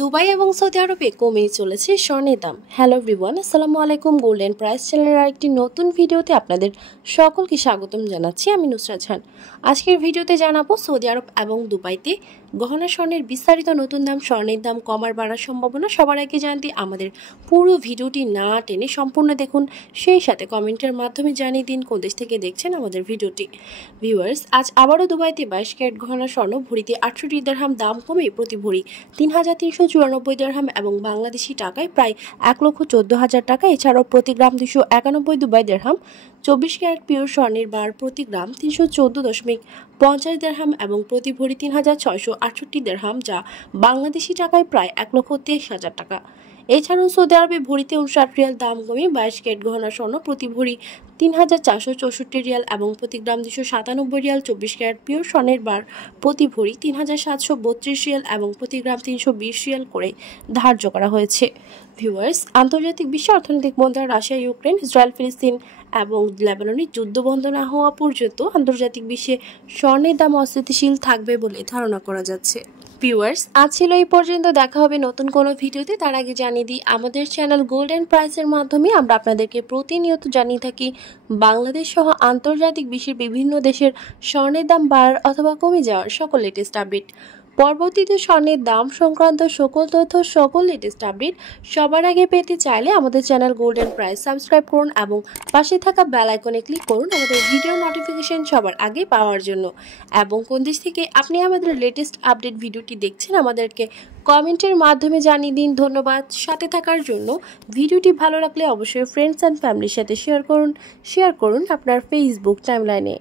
Dubai এবং Saudi আরবে কমেই চলেছে স্বর্ণের দাম। হ্যালো এভরিওয়ান, আসসালামু আলাইকুম। গোল্ডেন প্রাইস চ্যানেলের আরেকটি নতুন ভিডিওতে আপনাদের সকলকে স্বাগতম জানাচ্ছি। আমি নুসরাত জাহান। আজকের ভিডিওতে জানাবো সৌদি আরব এবং দুবাইতে গহনা স্বর্ণের বিস্তারিত নতুন দাম, স্বর্ণের দাম কমার বাড়ার সম্ভাবনা। সবার আগে জানতে আমাদের পুরো ভিডিওটি না টেনে সম্পূর্ণ দেখুন, সেই সাথে কমেন্টের মাধ্যমে জানিয়ে দিন কোন দেশ থেকে দেখছেন আমাদের ভিডিওটি। ভিউয়ার্স, আজ আবারও দুবাইতে 22 ক্যারেট গহনা স্বর্ণ ভরিতে 68 দিরহাম দাম কমে প্রতি ভরি ৩,৩94 দিরহাম এবং বাংলাদেশি টাকায় প্রায় ১,১৪,০০০ টাকা। এছাড়াও প্রতি গ্রাম 291 দুবাই দিরহাম। 24 ক্যারেট পিওর স্বর্ণের বার প্রতি গ্রাম 314.50 দিরহাম এবং প্রতি ভরি ৩,৬৬৮ দিরহাম, যা বাংলাদেশি টাকায় প্রায় ১,২৩,০০০ টাকা। এছাড়াও সৌদি আরবে ভরিতে ৫৯ রিয়াল দাম কমে 22 ক্যারেট গহনা স্বর্ণ প্রতি ভরি ৩,৪৬৪ রিয়াল এবং প্রতি গ্রাম 297 রিয়াল। 24 ক্যারেট পিওর স্বর্ণের বার প্রতি ভরি ৩,৭৩২ রিয়াল এবং প্রতি গ্রাম 320 রিয়াল করে ধার্য করা হয়েছে। ভিউয়ার্স, আন্তর্জাতিক বিশ্ব অর্থনৈতিক মন্দা, রাশিয়া, ইউক্রেন, ইসরায়েল, ফিলিস্তিন এবং লেবাননের যুদ্ধ বন্ধ না হওয়া পর্যন্ত আন্তর্জাতিক বিশ্বে স্বর্ণের দাম অস্থিতিশীল থাকবে বলে ধারণা করা যাচ্ছে। ভিউয়ার্স, আজ ছিল এই পর্যন্ত। দেখা হবে নতুন কোনো ভিডিওতে। তার আগে জানিয়ে দিই, আমাদের চ্যানেল গোল্ডেন প্রাইসের মাধ্যমে আমরা আপনাদেরকে প্রতিনিয়ত জানিয়ে থাকি বাংলাদেশ সহ আন্তর্জাতিক বিশ্বের বিভিন্ন দেশের স্বর্ণের দাম বাড়ার অথবা কমে যাওয়ার সকল লেটেস্ট আপডেট। পরবর্তীতে স্বর্ণের দাম সংক্রান্ত সকল তথ্য, সকল লেটেস্ট আপডেট সবার আগে পেতে চাইলে আমাদের চ্যানেল গোল্ডেন প্রাইস সাবস্ক্রাইব করুন এবং পাশে থাকা বেল আইকনে ক্লিক করুন আমাদের ভিডিও নোটিফিকেশন সবার আগে পাওয়ার জন্য। এবং কোন দেশ থেকে আপনি আমাদের লেটেস্ট আপডেট ভিডিওটি দেখছেন আমাদেরকে কমেন্টের মাধ্যমে জানিয়ে দিন। ধন্যবাদ সাথে থাকার জন্য। ভিডিওটি ভালো লাগলে অবশ্যই ফ্রেন্ডস অ্যান্ড ফ্যামিলির সাথে শেয়ার করুন আপনার ফেসবুক টাইমলাইনে।